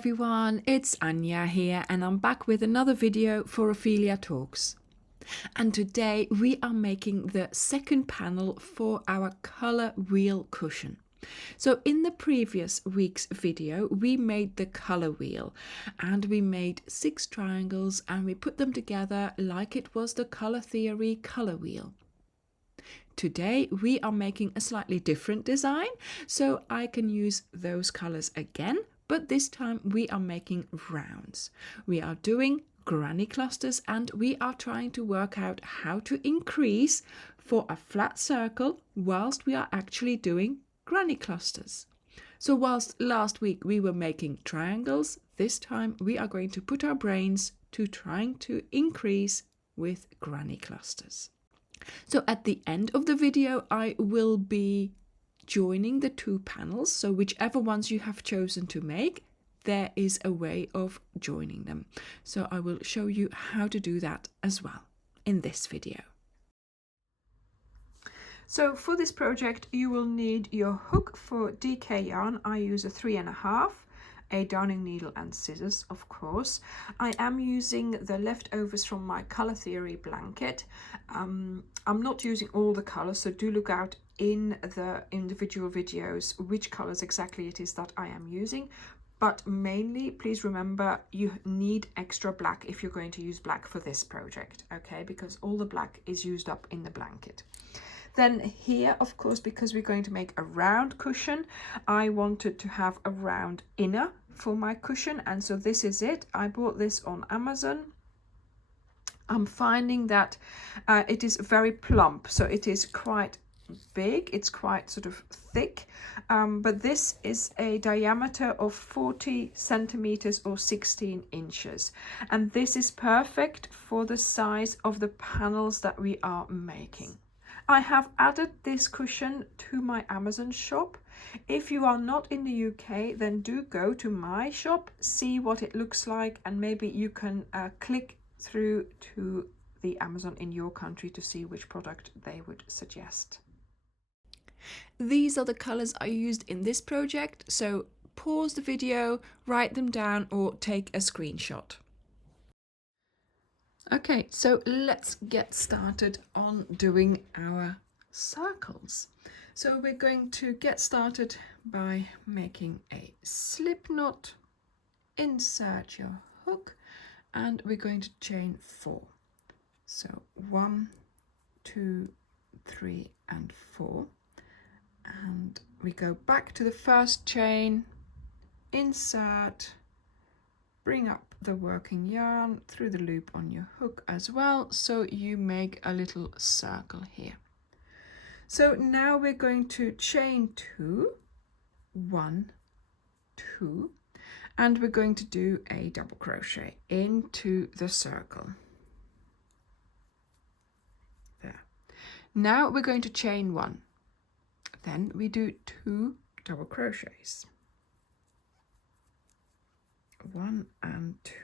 everyone, it's Anya here and I'm back with another video for Ophelia Talks. And today we are making the second panel for our color wheel cushion. So in the previous week's video we made the color wheel and we made 6 triangles and we put them together like it was the color theory color wheel. Today we are making a slightly different design, so I can use those colors again, but this time we are making rounds. We are doing granny clusters and we are trying to work out how to increase for a flat circle whilst we are actually doing granny clusters. So whilst last week we were making triangles, this time we are going to put our brains to trying to increase with granny clusters. So at the end of the video, I will be joining the 2 panels. So whichever ones you have chosen to make, there is a way of joining them. So I will show you how to do that as well in this video. So for this project, you will need your hook for DK yarn. I use a 3.5. A darning needle and scissors, of course. I am using the leftovers from my color theory blanket. I'm not using all the colors, so do look out in the individual videos which colors exactly it is that I am using. But mainly, please remember, you need extra black if you're going to use black for this project, okay? Because all the black is used up in the blanket. Then here, of course, because we're going to make a round cushion, I wanted to have a round inner for my cushion, and so this is it. I bought this on Amazon. I'm finding that it is very plump, so it is quite big, it's quite sort of thick, but this is a diameter of 40 centimeters or 16 inches, and this is perfect for the size of the panels that we are making. I have added this cushion to my Amazon shop. If you are not in the UK, then do go to my shop, see what it looks like, and maybe you can click through to the Amazon in your country to see which product they would suggest. These are the colors I used in this project, so pause the video, write them down or take a screenshot. Okay, so let's get started on doing our circles. So we're going to get started by making a slip knot, insert your hook, and we're going to chain 4. So 1, 2, 3, and 4. And we go back to the first chain, insert, bring up the working yarn through the loop on your hook as well, so you make a little circle here. So now we're going to chain 2, 1, 2, and we're going to do a double crochet into the circle. There. Now we're going to chain 1. Then we do 2 double crochets. 1 and 2.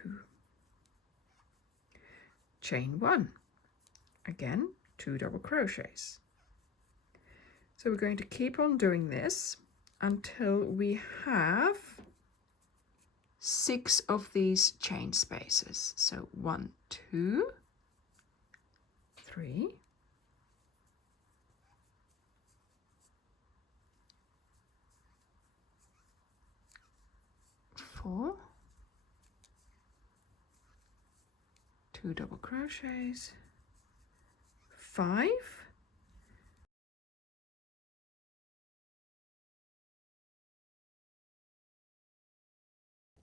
Chain 1. Again, 2 double crochets. So we're going to keep on doing this until we have 6 of these chain spaces. So 1, 2, 3, 4, 2 double crochets, 5,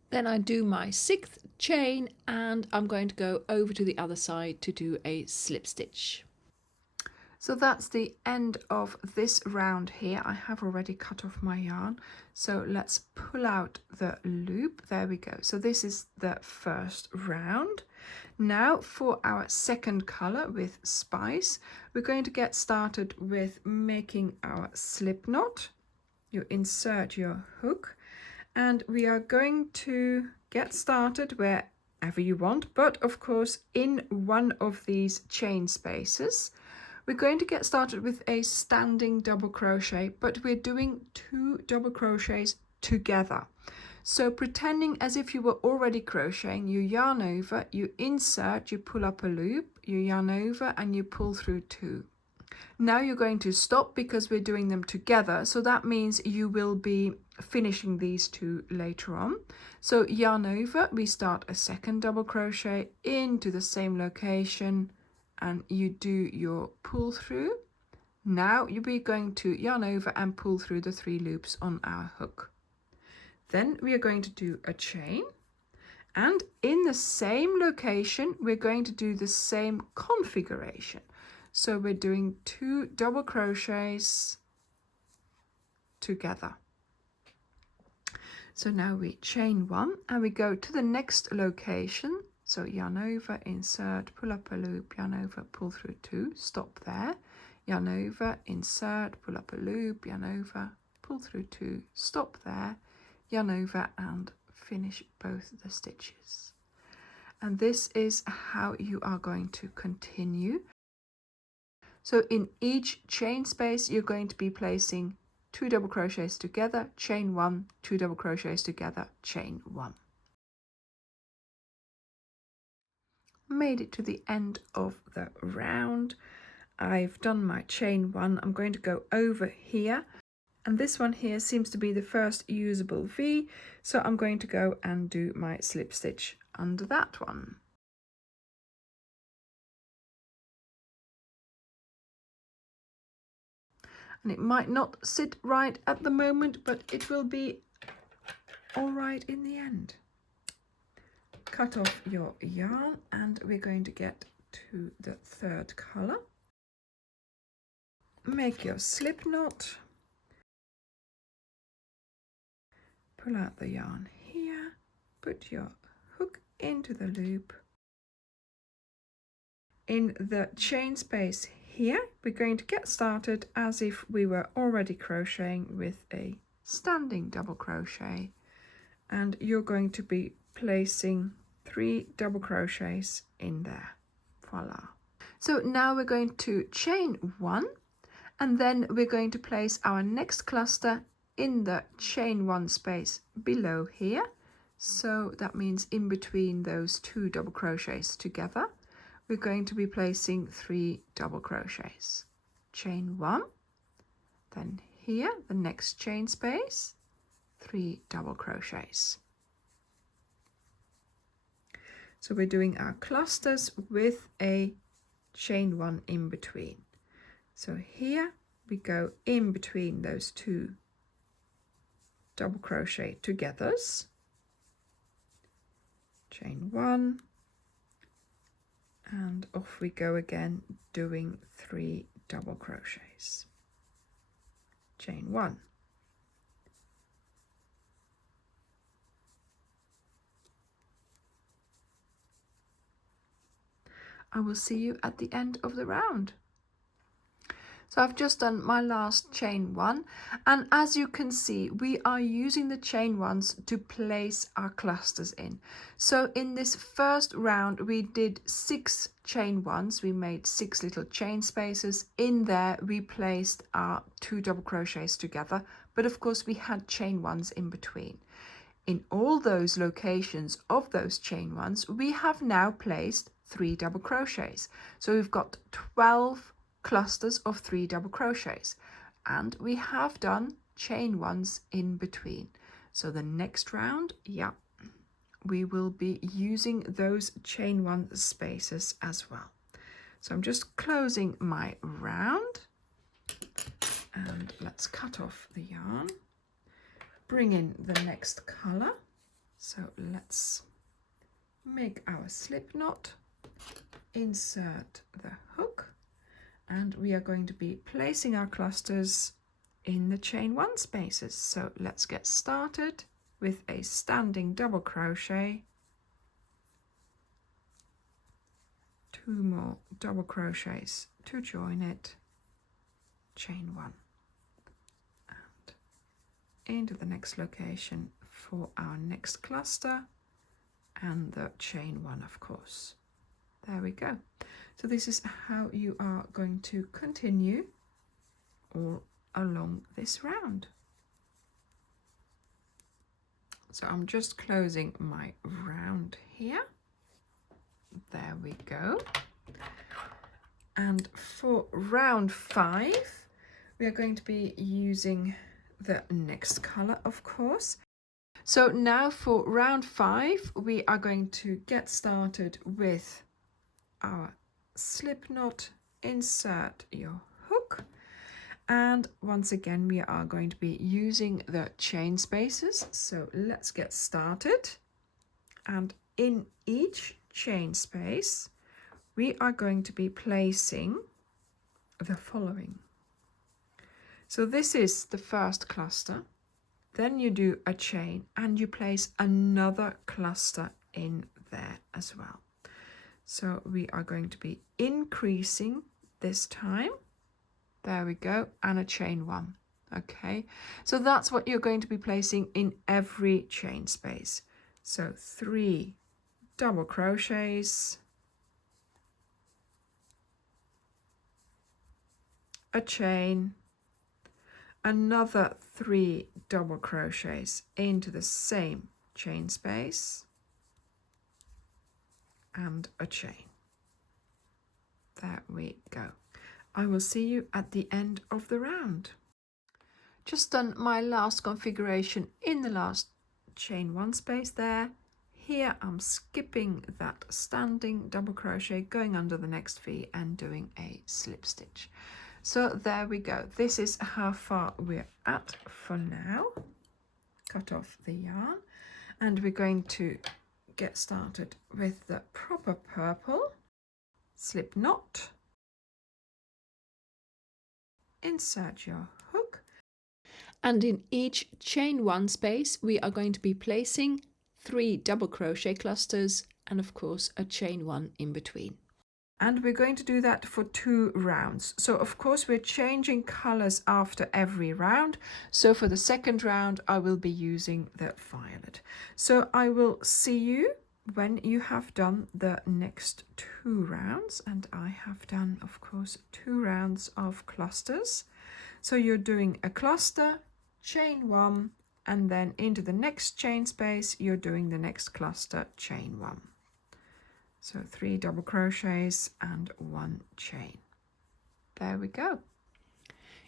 then I do my 6th chain and I'm going to go over to the other side to do a slip stitch. So that's the end of this round here. I have already cut off my yarn, so let's pull out the loop. There we go. So this is the first round. Now for our second color with Spice, we're going to get started with making our slip knot. You insert your hook and we are going to get started wherever you want, but of course in one of these chain spaces. We're going to get started with a standing double crochet, but we're doing 2 double crochets together. So pretending as if you were already crocheting, you yarn over, you insert, you pull up a loop, you yarn over and you pull through 2. Now you're going to stop because we're doing them together, so that means you will be finishing these 2 later on. So yarn over, we start a second double crochet into the same location and you do your pull through. Now you'll be going to yarn over and pull through the 3 loops on our hook. Then we are going to do a chain, and in the same location we're going to do the same configuration. So we're doing 2 double crochets together. So now we chain 1 and we go to the next location. So yarn over, insert, pull up a loop, yarn over, pull through 2, stop there, yarn over, insert, pull up a loop, yarn over, pull through 2, stop there, yarn over and finish both the stitches. And this is how you are going to continue. So in each chain space you're going to be placing 2 double crochets together, chain 1, 2 double crochets together, chain 1. Made it to the end of the round. I've done my chain 1. I'm going to go over here, and this one here seems to be the first usable V, so I'm going to go and do my slip stitch under that one. And it might not sit right at the moment, but it will be all right in the end. Cut off your yarn and we're going to get to the 3rd color. Make your slip knot. Pull out the yarn here. Put your hook into the loop. In the chain space here, we're going to get started as if we were already crocheting with a standing double crochet, and you're going to be placing 3 double crochets in there. Voila. So now we're going to chain 1, and then we're going to place our next cluster in the chain 1 space below here. So that means in between those 2 double crochets together, we're going to be placing 3 double crochets. Chain 1, then here the next chain space, 3 double crochets. So we're doing our clusters with a chain 1 in between. So here we go in between those 2 double crochet togethers, chain 1, and off we go again, doing 3 double crochets, chain 1, I will see you at the end of the round. So I've just done my last chain 1, and as you can see we are using the chain 1s to place our clusters in. So in this first round we did 6 chain 1s, we made 6 little chain spaces. In there we placed our 2 double crochets together, but of course we had chain 1s in between. In all those locations of those chain 1s we have now placed 3 double crochets. So we've got 12 clusters of 3 double crochets, and we have done chain 1s in between. So the next round, we will be using those chain 1 spaces as well. So I'm just closing my round, and let's cut off the yarn, bring in the next color. So let's make our slip knot, insert the hook, and we are going to be placing our clusters in the chain 1 spaces. So let's get started with a standing double crochet, 2 more double crochets to join it, chain 1, and into the next location for our next cluster, and the chain 1 of course. There we go. So this is how you are going to continue all along this round. So I'm just closing my round here. There we go. And for round 5, we are going to be using the next color, of course. So now for round 5, we are going to get started with our slip knot, insert your hook, and once again we are going to be using the chain spaces. So let's get started, and in each chain space we are going to be placing the following. So this is the first cluster, then you do a chain and you place another cluster in there as well. So we are going to be increasing this time. There we go, and a chain 1. Okay, so that's what you're going to be placing in every chain space. So 3 double crochets, a chain, another 3 double crochets into the same chain space, and a chain. There we go. I will see you at the end of the round. Just done my last configuration in the last chain 1 space there. Here I'm skipping that standing double crochet, going under the next V and doing a slip stitch. So there we go. This is how far we're at for now. Cut off the yarn, and we're going to get started with the proper purple. Slip knot, insert your hook, and in each chain 1 space we are going to be placing 3 double crochet clusters and of course a chain 1 in between. And we're going to do that for 2 rounds. So of course we're changing colors after every round. So for the second round I will be using the violet. So I will see you when you have done the next 2 rounds, and I have done of course 2 rounds of clusters. So you're doing a cluster, chain 1, and then into the next chain space you're doing the next cluster, chain 1. So 3 double crochets and 1 chain. There we go.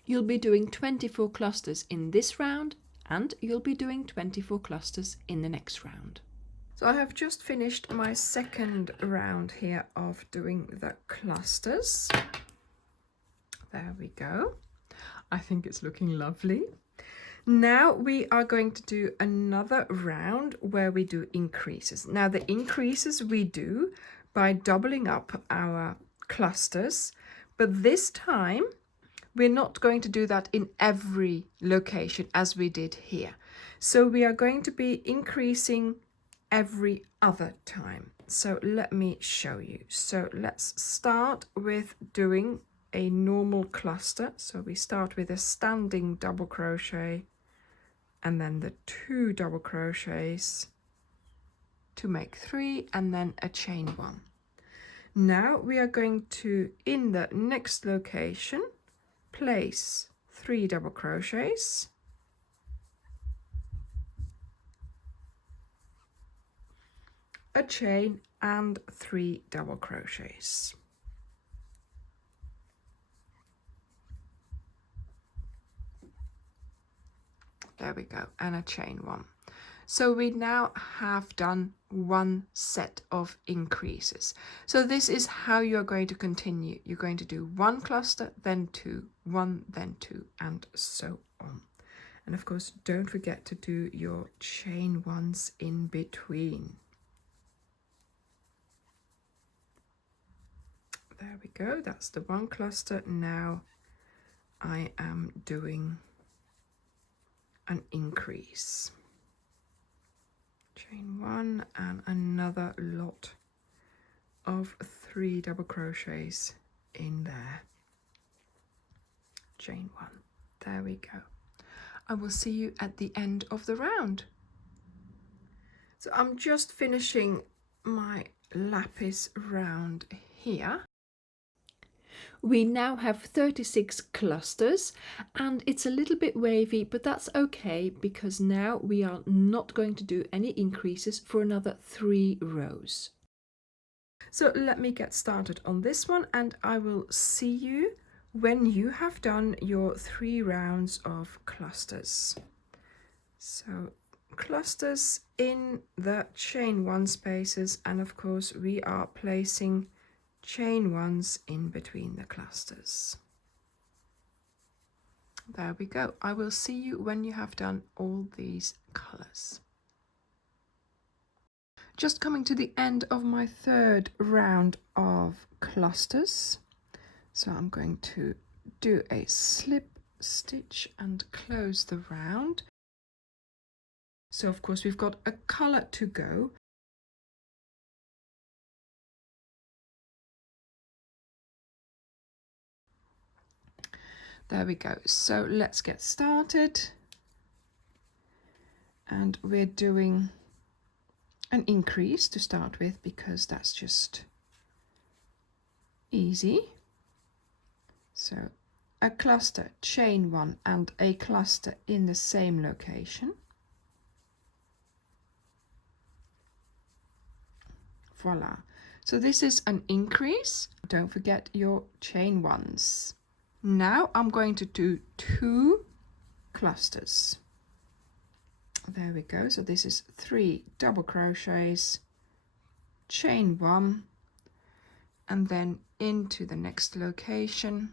You'll be doing 24 clusters in this round, and you'll be doing 24 clusters in the next round. So I have just finished my second round here of doing the clusters. There we go. I think it's looking lovely. Now we are going to do another round where we do increases. Now the increases we do by doubling up our clusters, but this time we're not going to do that in every location as we did here. So we are going to be increasing every other time. So let me show you. So let's start with doing a normal cluster. So we start with a standing double crochet and then the 2 double crochets to make 3 and then a chain 1. Now we are going to, in the next location, place 3 double crochets, a chain and 3 double crochets. There we go, and a chain 1. So we now have done 1 set of increases. So this is how you're going to continue. You're going to do 1 cluster, then 2, 1, then 2, and so on. And of course, don't forget to do your chain 1s in between. There we go, that's the 1 cluster. Now I am doing an increase. Chain 1 and another lot of 3 double crochets in there. Chain 1. There we go. I will see you at the end of the round. So I'm just finishing my lapis round here. We now have 36 clusters, and it's a little bit wavy, but that's okay because now we are not going to do any increases for another 3 rows. So let me get started on this one, and I will see you when you have done your 3 rounds of clusters. So clusters in the chain 1 spaces, and of course we are placing chain 1s in between the clusters. There we go. I will see you when you have done all these colors. Just coming to the end of my 3rd round of clusters. So I'm going to do a slip stitch and close the round. So of course we've got a color to go. There we go. So let's get started. And we're doing an increase to start with because that's just easy. So a cluster, chain 1 and a cluster in the same location. Voila. So this is an increase. Don't forget your chain 1s. Now I'm going to do 2 clusters. There we go. So this is 3 double crochets, chain 1, and then into the next location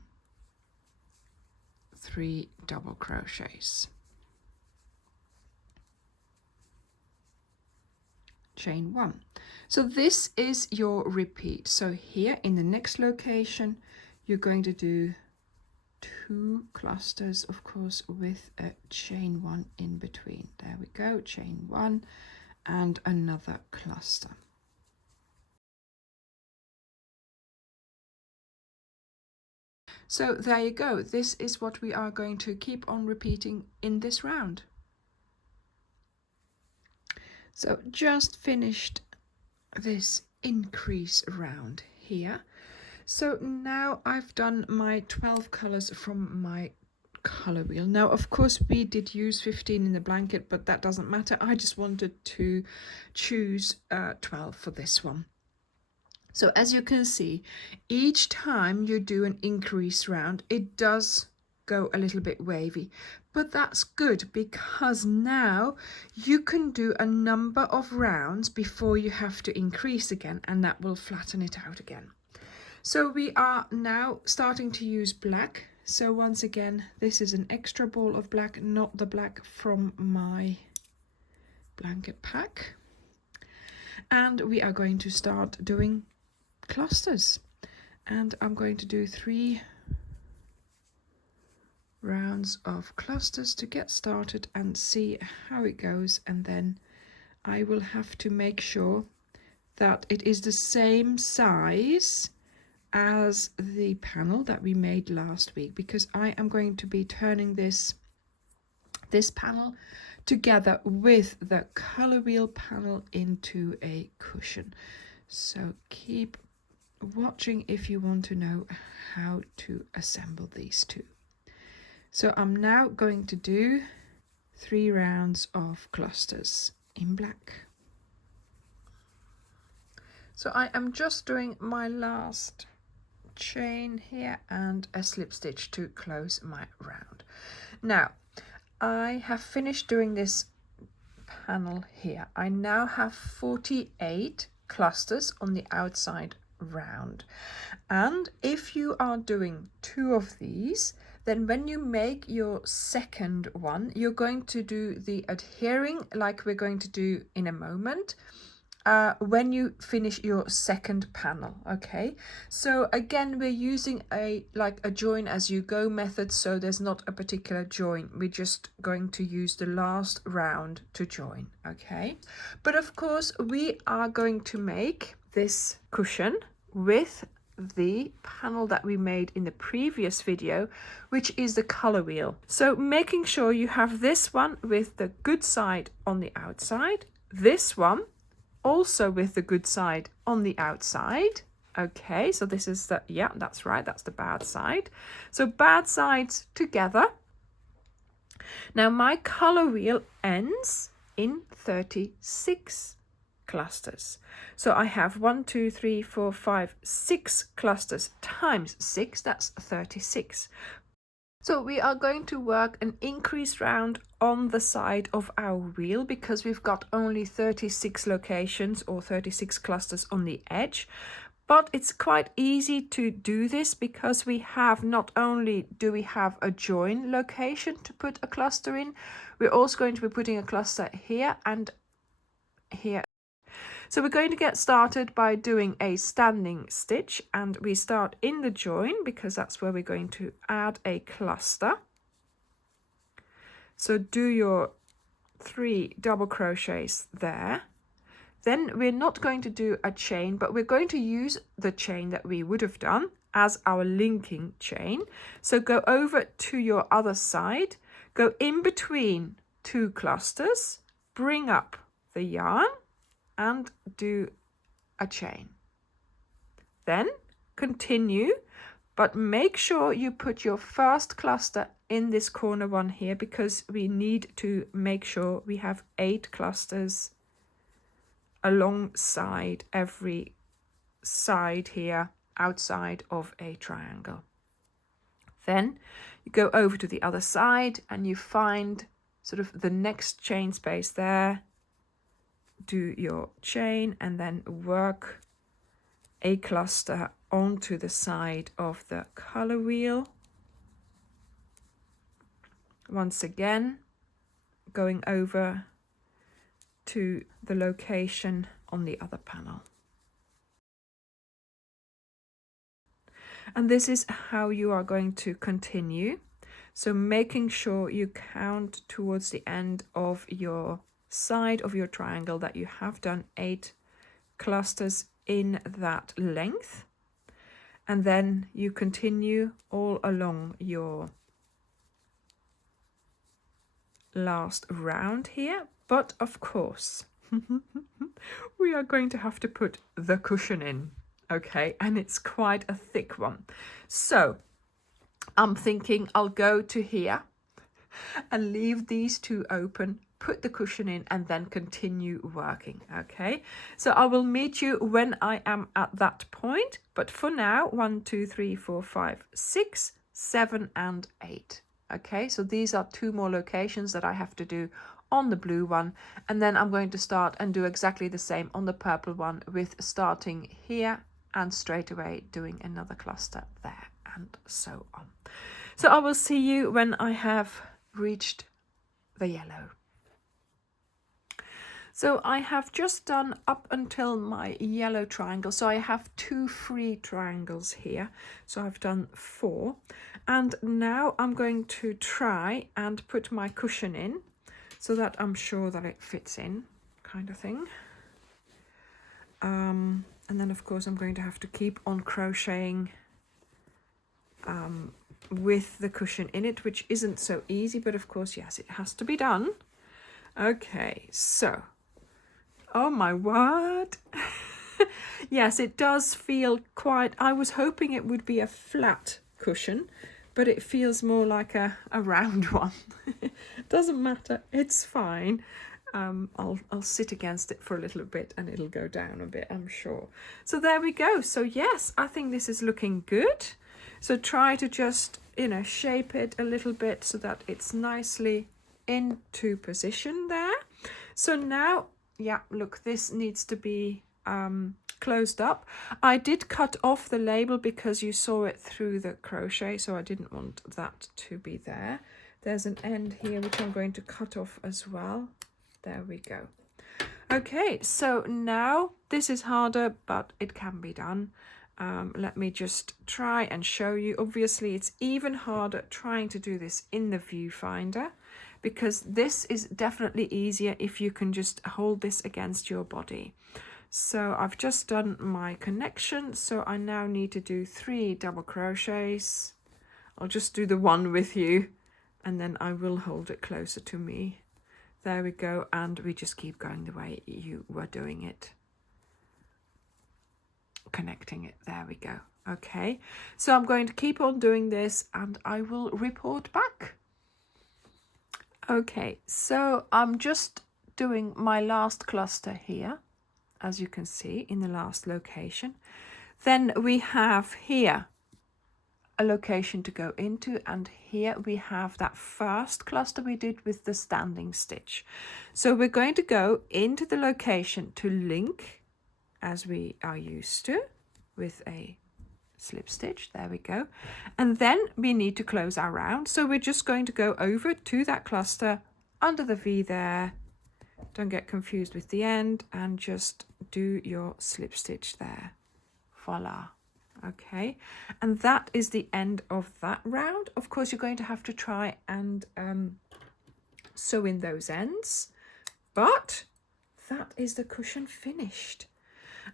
3 double crochets, chain 1. So this is your repeat. So here in the next location you're going to do 2 clusters, of course, with a chain 1 in between. There we go, chain 1 and another cluster. So there you go. This is what we are going to keep on repeating in this round. So just finished this increase round here. So now I've done my 12 colors from my color wheel. Now of course we did use 15 in the blanket, but that doesn't matter. I just wanted to choose 12 for this one. So as you can see, each time you do an increase round, it does go a little bit wavy, but that's good because now you can do a number of rounds before you have to increase again, and that will flatten it out again. So we are now starting to use black. So once again, this is an extra ball of black, not the black from my blanket pack. And we are going to start doing clusters. And I'm going to do 3 rounds of clusters to get started and see how it goes. And then I will have to make sure that it is the same size as the panel that we made last week, because I am going to be turning this panel together with the color wheel panel into a cushion. So keep watching if you want to know how to assemble these two. So I'm now going to do 3 rounds of clusters in black. So I am just doing my last chain here and a slip stitch to close my round. Now I have finished doing this panel here. I now have 48 clusters on the outside round, and if you are doing 2 of these, then when you make your second one, you're going to do the adhering like we're going to do in a moment. When you finish your second panel, okay? So again, we're using a join as you go method, so there's not a particular join. We're just going to use the last round to join, okay? But of course, we are going to make this cushion with the panel that we made in the previous video, which is the color wheel. So making sure you have this one with the good side on the outside, this one also with the good side on the outside, Okay, so this is the, yeah, that's right, that's the bad side. So bad sides together. Now my color wheel ends in 36 clusters. So I have 1, 2, 3, 4, 5, 6 clusters times 6, that's 36. So we are going to work an increase round on the side of our wheel because we've got only 36 locations or 36 clusters on the edge. But it's quite easy to do this because we have, not only do we have a join location to put a cluster in, we're also going to be putting a cluster here and here. So we're going to get started by doing a standing stitch, and we start in the join because that's where we're going to add a cluster. So do your 3 double crochets there. Then we're not going to do a chain, but we're going to use the chain that we would have done as our linking chain. So go over to your other side, go in between 2 clusters, bring up the yarn and do a chain. Then continue, but make sure you put your first cluster in this corner one here because we need to make sure we have 8 clusters alongside every side here outside of a triangle. Then you go over to the other side and you find sort of the next chain space there, do your chain and then work a cluster onto the side of the color wheel. Once again, going over to the location on the other panel. And this is how you are going to continue. So making sure you count towards the end of your side of your triangle that you have done 8 clusters in that length. And then you continue all along your last round here. But of course, we are going to have to put the cushion in, okay? And it's quite a thick one. So I'm thinking I'll go to here and leave these 2 open, put the cushion in and then continue working, okay? So I will meet you when I am at that point. But for now, 1, 2, 3, 4, 5, 6, 7 and 8. Okay, so these are 2 more locations that I have to do on the blue one, and then I'm going to start and do exactly the same on the purple one with starting here and straight away doing another cluster there and so on. So I will see you when I have reached the yellow. So I have just done up until my yellow triangle. So I have 2 free triangles here. So I've done 4. And now I'm going to try and put my cushion in so that I'm sure that it fits in, kind of thing. And then of course I'm going to have to keep on crocheting with the cushion in it, which isn't so easy, but of course, yes, it has to be done. Okay, so, oh my word. Yes, it does feel quite, I was hoping it would be a flat cushion, but it feels more like a round one. Doesn't matter, it's fine. I'll sit against it for a little bit and it'll go down a bit, I'm sure. So there we go. So yes, I think this is looking good. So try to just, shape it a little bit so that it's nicely into position there. So now, yeah, look, this needs to be closed up. I did cut off the label because you saw it through the crochet, so I didn't want that to be there. There's an end here which I'm going to cut off as well. There we go. Okay, so now this is harder, but it can be done. Let me just try and show you. Obviously, it's even harder trying to do this in the viewfinder because this is definitely easier if you can just hold this against your body. So I've just done my connection, so I now need to do 3 double crochets. I'll just do the one with you and then I will hold it closer to me. There we go, and we just keep going the way you were doing it. connecting it. There we go. Okay, so I'm going to keep on doing this and I will report back. Okay, so I'm just doing my last cluster here, as you can see in the last location. Then we have here a location to go into, and here we have that first cluster we did with the standing stitch. So we're going to go into the location to link, as we are used to, with a slip stitch. There we go. And then we need to close our round, so we're just going to go over to that cluster under the V there. Don't get confused with the end, and just do your slip stitch there. Voila. Okay, and that is the end of that round. Of course, you're going to have to try and sew in those ends, but that is the cushion finished.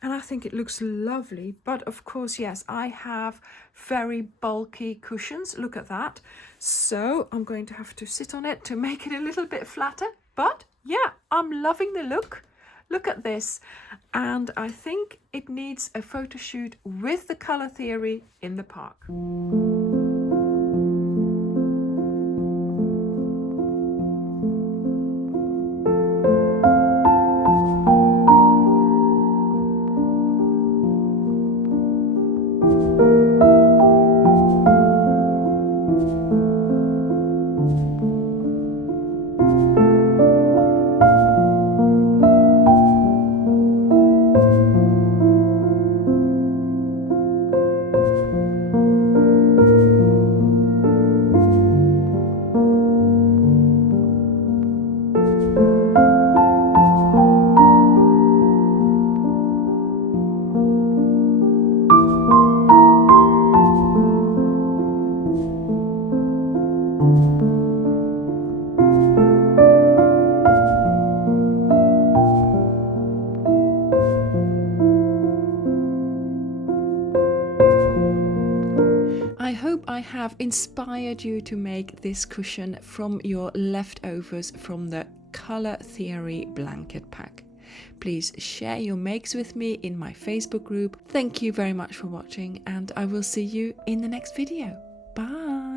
And I think it looks lovely. But of course, yes, I have very bulky cushions. Look at that. So I'm going to have to sit on it to make it a little bit flatter. But yeah, I'm loving the look. Look at this. And I think it needs a photo shoot with the color theory in the park. I hope I have inspired you to make this cushion from your leftovers from the Color Theory blanket pack. Please share your makes with me in my Facebook group. Thank you very much for watching, and I will see you in the next video. Bye!